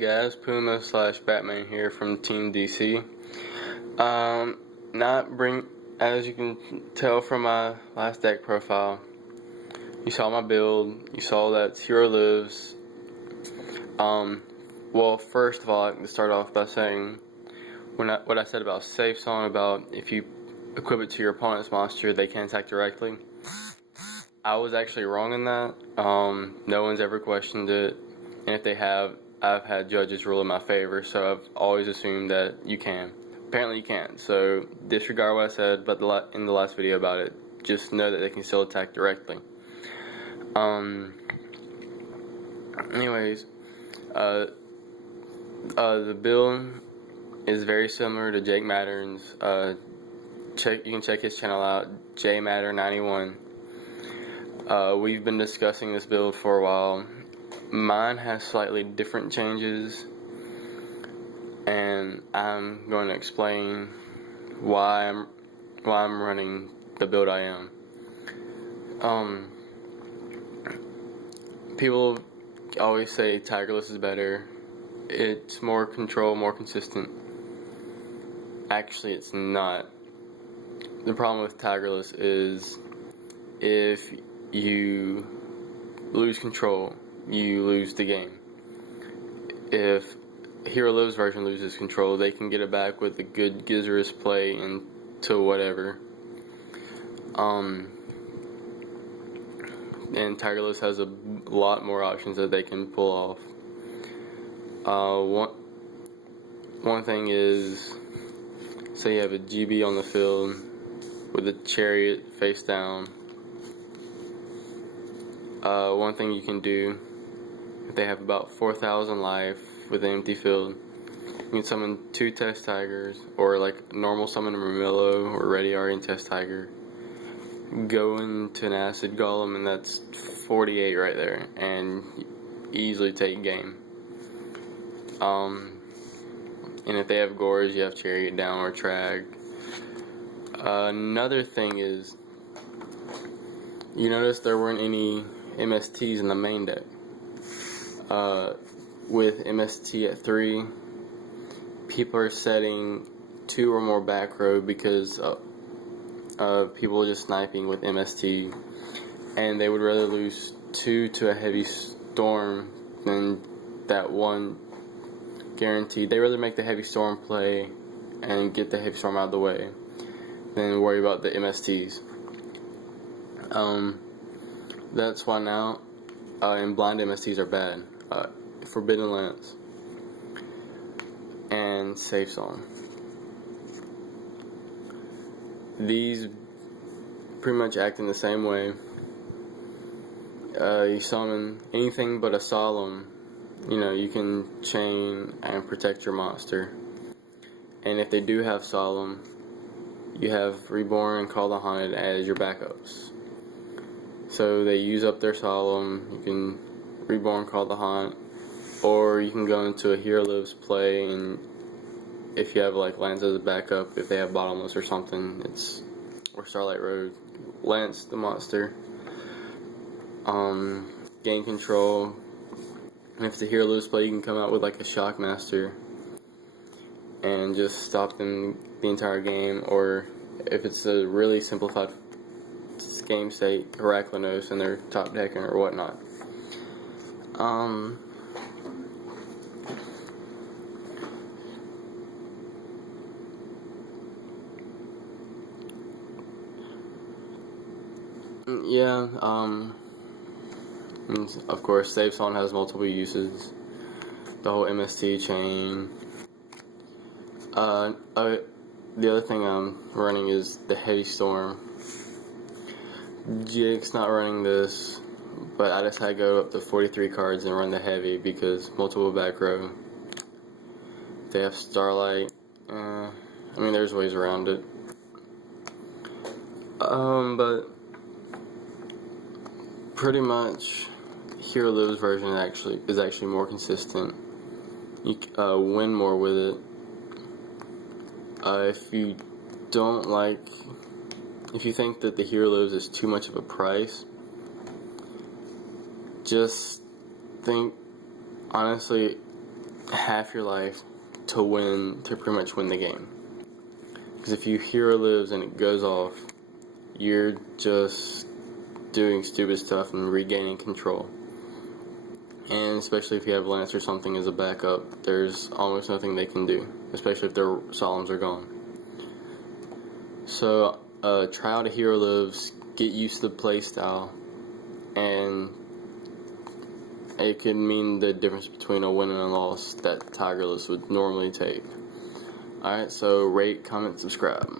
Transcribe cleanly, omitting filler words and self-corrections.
Guys, Puma slash Batman here from Team DC. As you can tell from my last deck profile, you saw my build, you saw that Hero lives. Well, first of all, I can start off by saying what I said about Safe Zone, about if you equip it to your opponent's monster, they can attack directly. I was actually wrong in that. No one's ever questioned it, and if they have, I've had judges rule in my favor, so I've always assumed that you can. Apparently you can't, so disregard what I said but in the last video about it. Just know that they can still attack directly. Anyways, the build is very similar to Jake Mattern's. You can check his channel out, jmatter91. We've been discussing this build for a while. Mine has slightly different changes, and I'm going to explain why I'm running the build I am. People always say Tigerless is better. It's more control, more consistent. Actually, it's not. The problem with Tigerless is if you lose control, you lose the game. If Hero Lives version loses control, they can get it back with a good Gizzard's play into whatever. And Tigerless has a lot more options that they can pull off. One thing is, say you have a GB on the field with a Chariot face down. One thing you can do, if they have about 4,000 life with an empty field, you can summon 2 Test Tigers, or like normal summon a Murmillo or Ready Aryan Test Tiger, go into an Acid Golem, and that's 48 right there, and easily take game. And if they have Gores, you have Chariot down or Trag. Another thing is, you notice there weren't any MSTs in the main deck. With MST at 3, people are setting 2 or more back row because people are just sniping with MST, and they would rather lose 2 to a heavy storm than that 1 guaranteed. They rather make the heavy storm play and get the heavy storm out of the way than worry about the MSTs. That's why now, and blind MSTs are bad. Forbidden Lance and Safe Zone. These pretty much act in the same way. You summon anything but a Solemn, you can chain and protect your monster. And if they do have Solemn, you have Reborn and Call the Haunted as your backups. So they use up their Solemn, you can Reborn, Call the Haunt, or you can go into a Hero Lives play, and if you have like Lance as a backup, if they have Bottomless or something, or Starlight Road, Lance the monster, gain control, and if it's a Hero Lives play, you can come out with like a Shockmaster and just stop them the entire game, or if it's a really simplified game state, Heraclinos and they're top decking or whatnot. Yeah, of course, Safe Zone has multiple uses. The whole MST chain. The other thing I'm running is the Heavy Storm. Jake's not running this, but I just had to go up to 43 cards and run the Heavy because multiple back row. They have Starlight. There's ways around it. But pretty much, Hero Lives version is actually more consistent. You win more with it. If you think that the Hero Lives is too much of a price, just think, honestly, half your life to pretty much win the game. Because if your hero lives and it goes off, you're just doing stupid stuff and regaining control. And especially if you have Lance or something as a backup, there's almost nothing they can do, especially if their solemns are gone. So, try out a hero lives, get used to the playstyle, and it could mean the difference between a win and a loss that Tigerless would normally take. Alright, so rate, comment, subscribe.